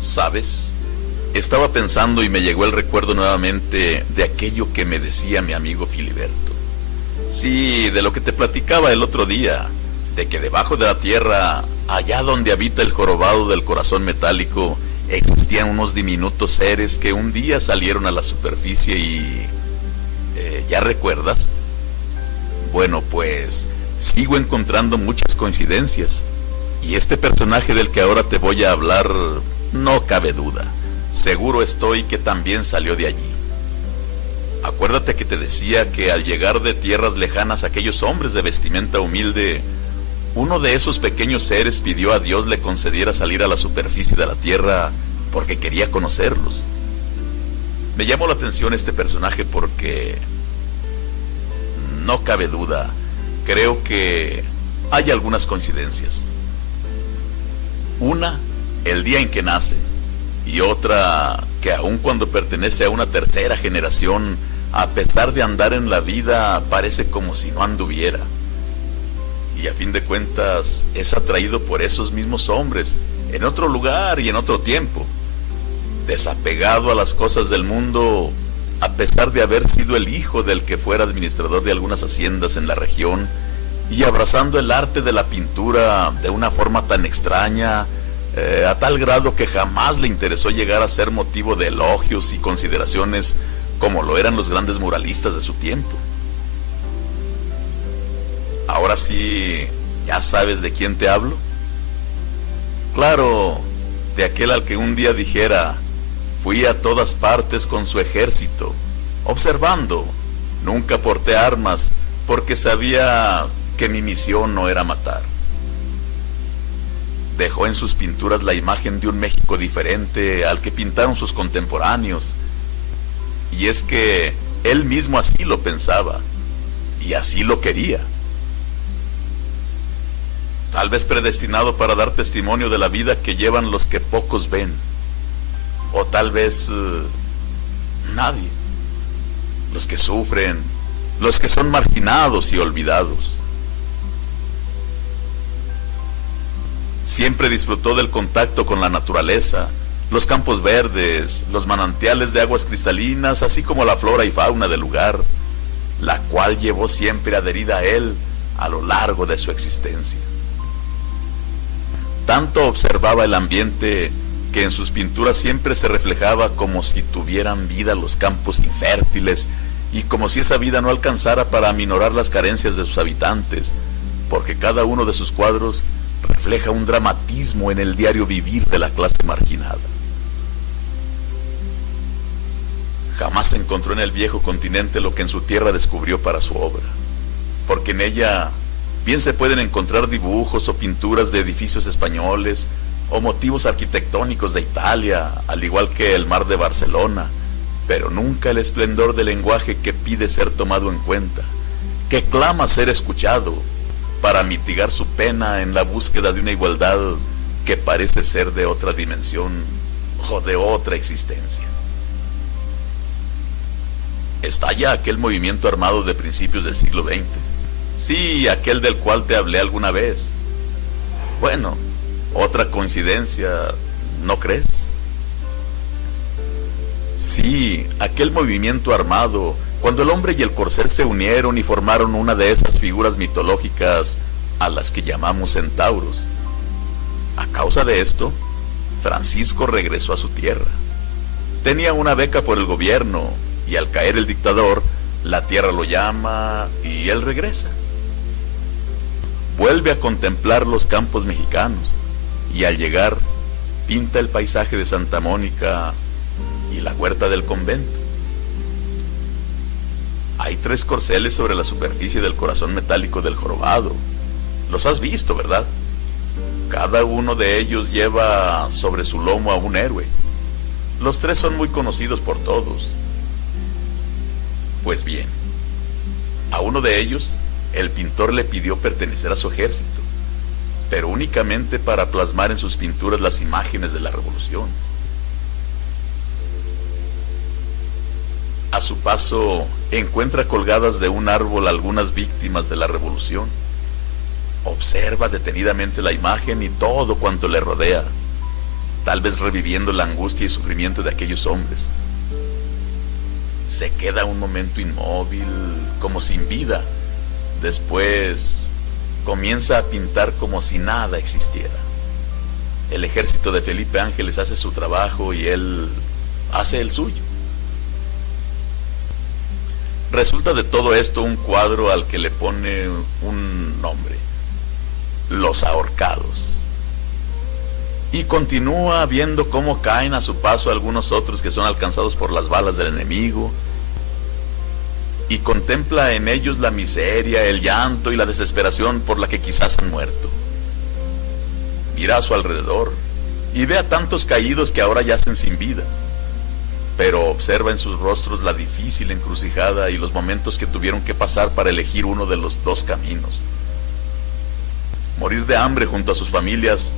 ¿Sabes? Estaba pensando y me llegó el recuerdo nuevamente de aquello que me decía mi amigo Filiberto. Sí, de lo que te platicaba el otro día, de que debajo de la tierra, allá donde habita el jorobado del corazón metálico, existían unos diminutos seres que un día salieron a la superficie y... ¿ya recuerdas? Bueno, pues sigo encontrando muchas coincidencias, y este personaje del que ahora te voy a hablar, no cabe duda. Seguro estoy que también salió de allí. Acuérdate que te decía que al llegar de tierras lejanas aquellos hombres de vestimenta humilde, uno de esos pequeños seres pidió a Dios le concediera salir a la superficie de la tierra porque quería conocerlos. Me llamó la atención este personaje porque, no cabe duda, creo que hay algunas coincidencias. Una, el día en que nace, y otra, que aun cuando pertenece a una tercera generación, a pesar de andar en la vida, parece como si no anduviera. Y a fin de cuentas, es atraído por esos mismos hombres, en otro lugar y en otro tiempo. Desapegado a las cosas del mundo, a pesar de haber sido el hijo del que fuera administrador de algunas haciendas en la región, y abrazando el arte de la pintura de una forma tan extraña, a tal grado que jamás le interesó llegar a ser motivo de elogios y consideraciones como lo eran los grandes muralistas de su tiempo. Ahora sí, ¿ya sabes de quién te hablo? Claro, de aquel al que un día dijera: fui a todas partes con su ejército, observando, nunca porté armas, porque sabía que mi misión no era matar. Dejó en sus pinturas la imagen de un México diferente al que pintaron sus contemporáneos. Y es que él mismo así lo pensaba, y así lo quería. Tal vez predestinado para dar testimonio de la vida que llevan los que pocos ven. O tal vez nadie. Los que sufren, los que son marginados y olvidados. Siempre disfrutó del contacto con la naturaleza, los campos verdes, los manantiales de aguas cristalinas, así como la flora y fauna del lugar, la cual llevó siempre adherida a él a lo largo de su existencia. Tanto observaba el ambiente que en sus pinturas siempre se reflejaba como si tuvieran vida los campos infértiles y como si esa vida no alcanzara para aminorar las carencias de sus habitantes, porque cada uno de sus cuadros refleja un dramatismo en el diario vivir de la clase marginada. Jamás encontró en el viejo continente lo que en su tierra descubrió para su obra, porque en ella bien se pueden encontrar dibujos o pinturas de edificios españoles o motivos arquitectónicos de Italia, al igual que el mar de Barcelona, pero nunca el esplendor del lenguaje que pide ser tomado en cuenta, que clama ser escuchado, para mitigar su pena en la búsqueda de una igualdad que parece ser de otra dimensión o de otra existencia. Está ya aquel movimiento armado de principios del siglo XX. Sí, aquel del cual te hablé alguna vez. Bueno, otra coincidencia, ¿no crees? Sí, aquel movimiento armado, cuando el hombre y el corcel se unieron y formaron una de esas figuras mitológicas a las que llamamos centauros. A causa de esto, Francisco regresó a su tierra. Tenía una beca por el gobierno, y al caer el dictador, la tierra lo llama y él regresa. Vuelve a contemplar los campos mexicanos, y al llegar, pinta el paisaje de Santa Mónica y la huerta del convento. Hay 3 corceles sobre la superficie del corazón metálico del jorobado. Los has visto, ¿verdad? Cada uno de ellos lleva sobre su lomo a un héroe. Los 3 son muy conocidos por todos. Pues bien, a uno de ellos, el pintor le pidió pertenecer a su ejército, pero únicamente para plasmar en sus pinturas las imágenes de la revolución. A su paso, encuentra colgadas de un árbol algunas víctimas de la revolución. Observa detenidamente la imagen y todo cuanto le rodea. tal vez reviviendo la angustia y sufrimiento de aquellos hombres. Se queda un momento inmóvil, como sin vida. Después comienza a pintar como si nada existiera. El ejército de Felipe Ángeles hace su trabajo y él hace el suyo. Resulta de todo esto un cuadro al que le pone un nombre: Los Ahorcados. Y continúa viendo cómo caen a su paso algunos otros que son alcanzados por las balas del enemigo, y contempla en ellos la miseria, el llanto y la desesperación por la que quizás han muerto. Mira a su alrededor y ve a tantos caídos que ahora yacen sin vida, pero observa en sus rostros la difícil encrucijada y los momentos que tuvieron que pasar para elegir uno de los dos caminos: morir de hambre junto a sus familias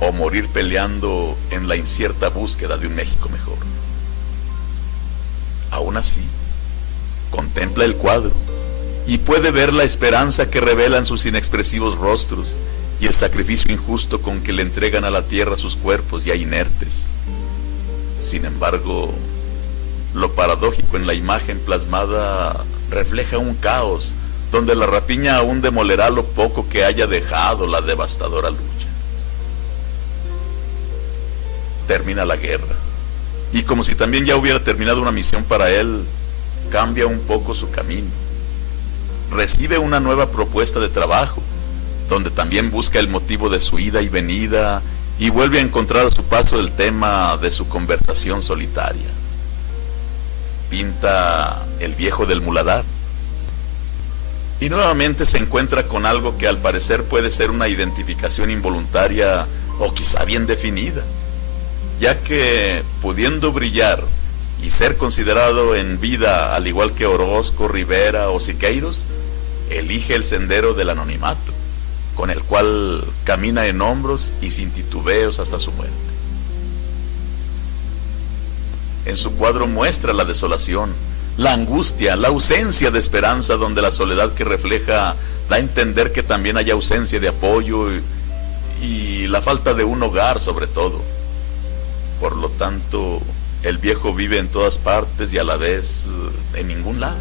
o morir peleando en la incierta búsqueda de un México mejor. Aún así, contempla el cuadro y puede ver la esperanza que revelan sus inexpresivos rostros y el sacrificio injusto con que le entregan a la tierra sus cuerpos ya inertes. Sin embargo, lo paradójico en la imagen plasmada refleja un caos donde la rapiña aún demolerá lo poco que haya dejado la devastadora lucha. Termina la guerra, y como si también ya hubiera terminado una misión para él, cambia un poco su camino. Recibe una nueva propuesta de trabajo, donde también busca el motivo de su ida y venida, y vuelve a encontrar a su paso el tema de su conversación solitaria. Pinta El Viejo del Muladar, y nuevamente se encuentra con algo que al parecer puede ser una identificación involuntaria o quizá bien definida, ya que, pudiendo brillar y ser considerado en vida al igual que Orozco, Rivera o Siqueiros, elige el sendero del anonimato, con el cual camina en hombros y sin titubeos hasta su muerte. En su cuadro muestra la desolación, la angustia, la ausencia de esperanza, donde la soledad que refleja da a entender que también hay ausencia de apoyo y la falta de un hogar sobre todo. Por lo tanto, el viejo vive en todas partes y a la vez en ningún lado.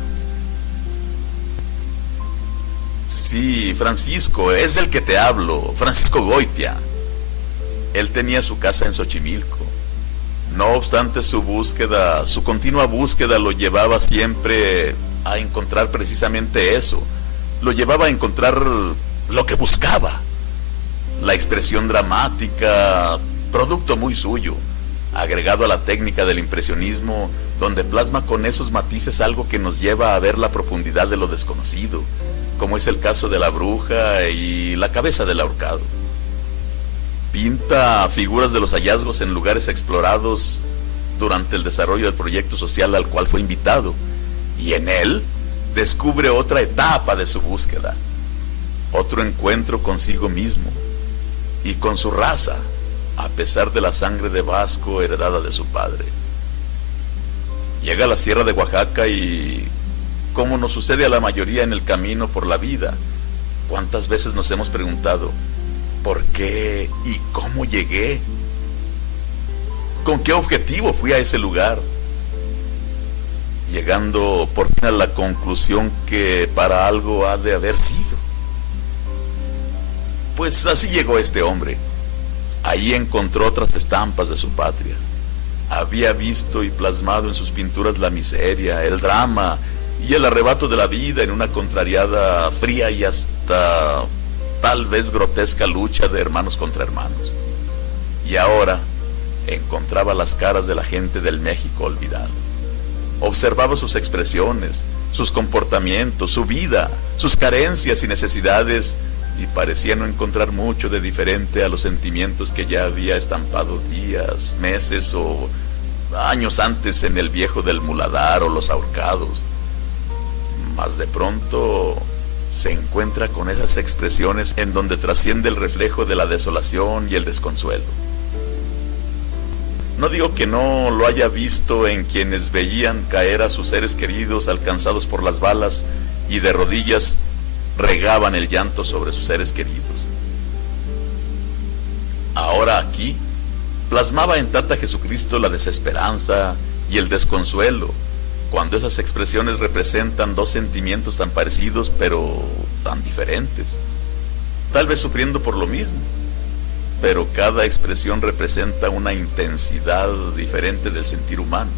Sí, Francisco, es del que te hablo, Francisco Goitia. Él tenía su casa en Xochimilco. No obstante, su búsqueda, su continua búsqueda lo llevaba siempre a encontrar precisamente eso. Lo llevaba a encontrar lo que buscaba. La expresión dramática, producto muy suyo, agregado a la técnica del impresionismo, donde plasma con esos matices algo que nos lleva a ver la profundidad de lo desconocido, como es el caso de la bruja y la cabeza del ahorcado. Pinta figuras de los hallazgos en lugares explorados durante el desarrollo del proyecto social al cual fue invitado, y en él descubre otra etapa de su búsqueda, otro encuentro consigo mismo y con su raza, a pesar de la sangre de vasco heredada de su padre. Llega a la sierra de Oaxaca y, como nos sucede a la mayoría en el camino por la vida, ¿cuántas veces nos hemos preguntado por qué y cómo llegué? ¿Con qué objetivo fui a ese lugar? Llegando por fin a la conclusión que para algo ha de haber sido. Pues así llegó este hombre. Ahí encontró otras estampas de su patria. Había visto y plasmado en sus pinturas la miseria, el drama y el arrebato de la vida en una contrariada, fría y hasta tal vez grotesca lucha de hermanos contra hermanos. Y ahora encontraba las caras de la gente del México olvidado. Observaba sus expresiones, sus comportamientos, su vida, sus carencias y necesidades, y parecía no encontrar mucho de diferente a los sentimientos que ya había estampado días, meses o años antes en El Viejo del Muladar o Los Ahorcados. Mas de pronto se encuentra con esas expresiones en donde trasciende el reflejo de la desolación y el desconsuelo. No digo que no lo haya visto en quienes veían caer a sus seres queridos alcanzados por las balas y de rodillas regaban el llanto sobre sus seres queridos. Ahora aquí plasmaba en Tata Jesucristo la desesperanza y el desconsuelo, cuando esas expresiones representan dos sentimientos tan parecidos pero tan diferentes, tal vez sufriendo por lo mismo, pero cada expresión representa una intensidad diferente del sentir humano,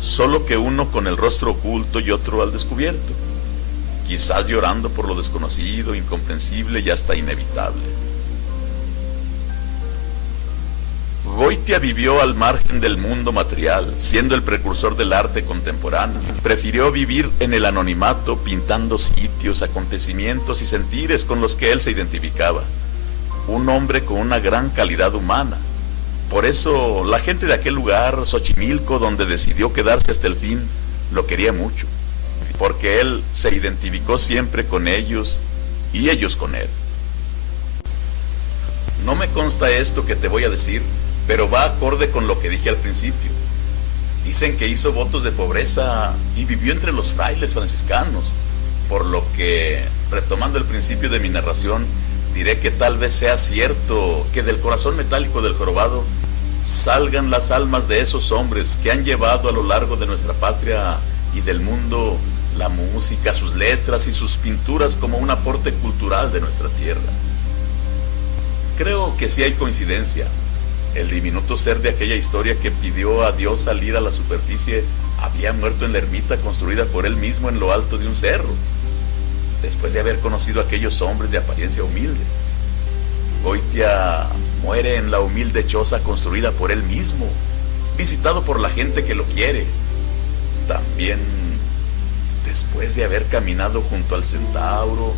solo que uno con el rostro oculto y otro al descubierto, quizás llorando por lo desconocido, incomprensible y hasta inevitable. Goitia vivió al margen del mundo material, siendo el precursor del arte contemporáneo. Prefirió vivir en el anonimato, pintando sitios, acontecimientos y sentires con los que él se identificaba. Un hombre con una gran calidad humana. Por eso la gente de aquel lugar, Xochimilco, donde decidió quedarse hasta el fin, lo quería mucho, porque él se identificó siempre con ellos y ellos con él. No me consta esto que te voy a decir, pero va acorde con lo que dije al principio. Dicen que hizo votos de pobreza y vivió entre los frailes franciscanos, por lo que, retomando el principio de mi narración, diré que tal vez sea cierto que del corazón metálico del jorobado salgan las almas de esos hombres que han llevado a lo largo de nuestra patria y del mundo la música, sus letras y sus pinturas como un aporte cultural de nuestra tierra. Creo que sí hay coincidencia. El diminuto ser de aquella historia que pidió a Dios salir a la superficie había muerto en la ermita construida por él mismo en lo alto de un cerro, después de haber conocido a aquellos hombres de apariencia humilde. Goitia muere en la humilde choza construida por él mismo, visitado por la gente que lo quiere. También después de haber caminado junto al centauro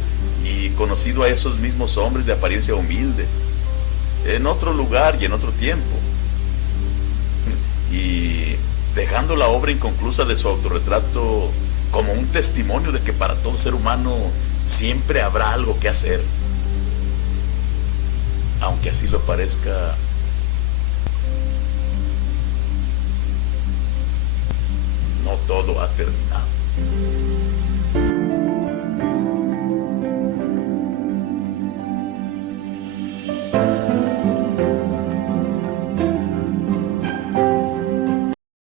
y conocido a esos mismos hombres de apariencia humilde, en otro lugar y en otro tiempo, y dejando la obra inconclusa de su autorretrato como un testimonio de que para todo ser humano siempre habrá algo que hacer, aunque así lo parezca. No todo ha terminado.